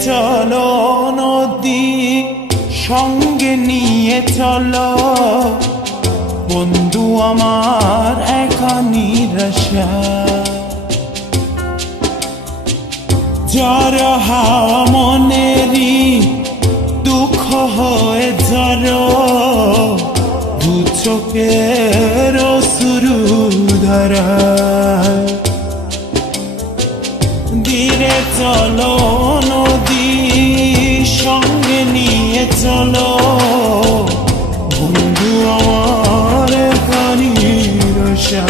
চলো নদী সঙ্গে নিয়ে চলো বন্ধু আমার একা নিরাশা ঝড় হাওয়া মনেরই দুঃখ হয়ে ঝড় দু চোখের অশ্রু ধারা ধীরে চলো নদী সঙ্গে নিয়ে চলো বন্ধু আমার একা নিরাশা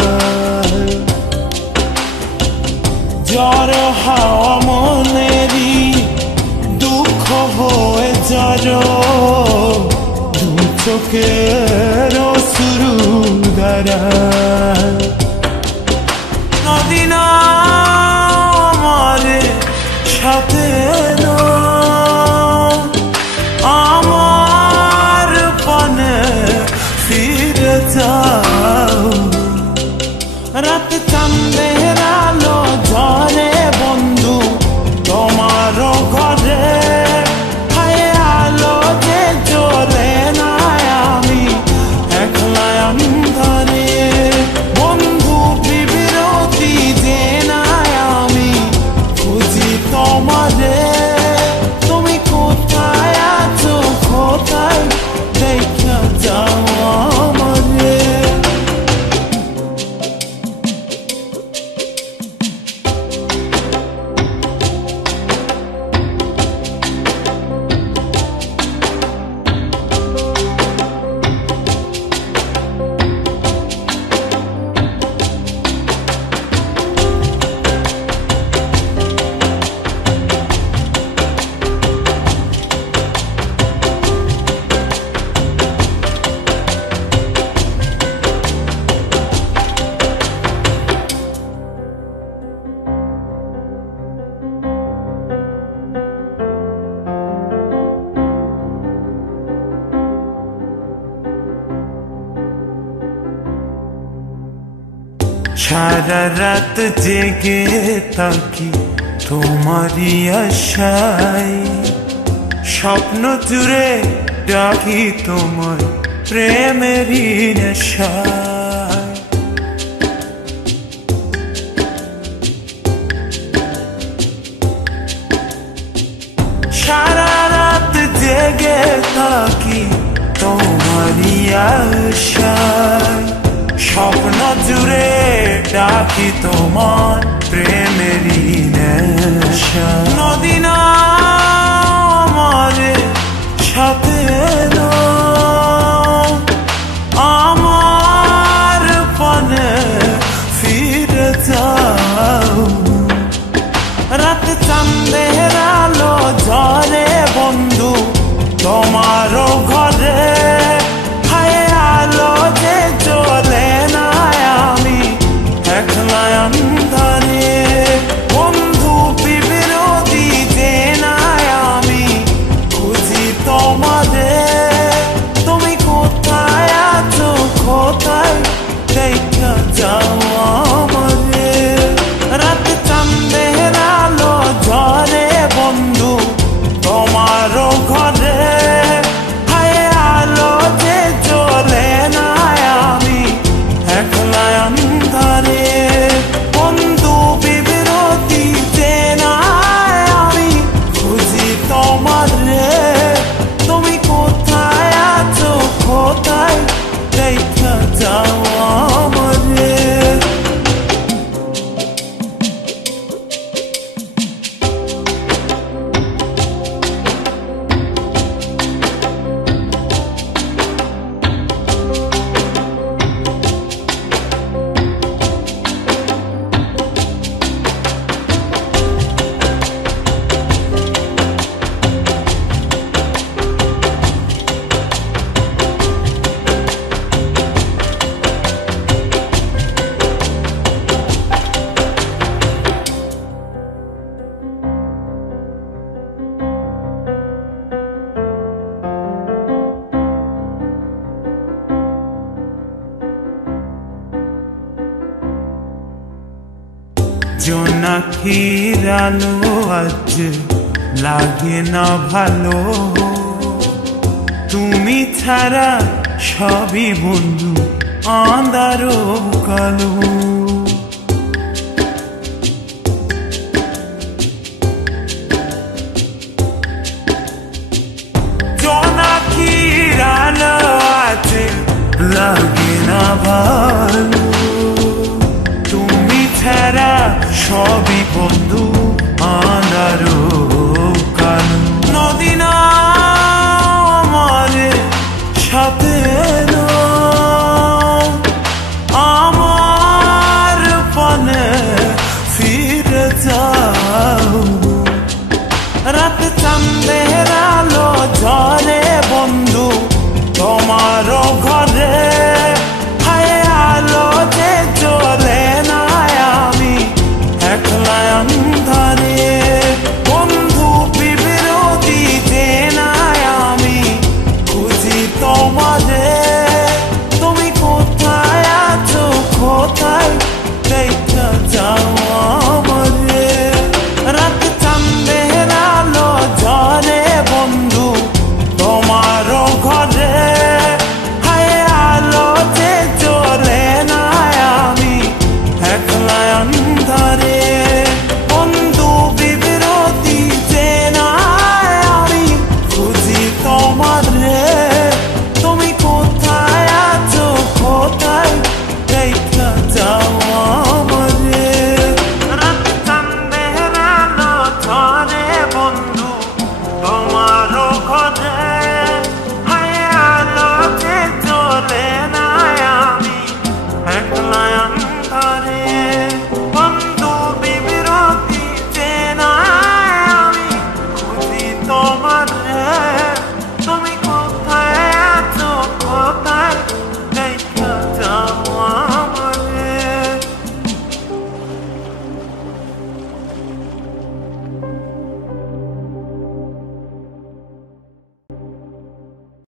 ঝড় হাওয়া মনেরই দুঃখ হয়ে ঝড় দু চোখের অশ্রু ধারা নদী না আমার সাথে আমার পানে ফিরে যাও রাত চাঁদের আলো ঝরে বন্ধু তোমার ঘরে হায় আলো যে জ্বলে না আমি একলা অন্ধকারে বন্ধু বিরতি যে না আমি খুঁজি তোমারে তুমি কোথায় আছো কোথায় দেখা যাও আমারে সারা রাত জেগে থাকি তোমারই আশায় স্বপ্ন জুড়ে ডাকি তোমার প্রেমেরই নেশায় সারা রাত জেগে থাকি তোমারই আশায় স্বপ্ন জুড়ে ডাকি তোমার প্রেমেরই নেশা নদী না আমার সাথে আমার পানে ফিরে যাও রাত চাঁদের আলো ঝরে বন্ধু তোমার ঘরে হায় আলো যে জ্বলে না আমি একলা অন্ধকারে বন্ধু বিরতি যে না আমি খুঁজি তোমারে তুমি কোথায় আছো কোথায় দেখা যাও আমারে রাত চাঁদের আলো ঝরে বন্ধু তোমার ঘরে হায় আলো যে জ্বলে না আমি একলা অন্ধকারে বন্ধু বিরতি যে না আমি খুঁজি তোমারে তুমি কোথায় আছো কোথায় দেখা যাও আমারে জোনাকির আলো আজ লাগে না ভালো, তুমি ছাড়া সবই বন্ধু আঁধারো কালো। জোনাকির আলো আছে লাগে না ভালো, তুমি ছাড়া সবই বন্ধু আঁধারো কালো। নদী না আমার সাথে আমার পানে ফিরে যাও, রাত চাঁদে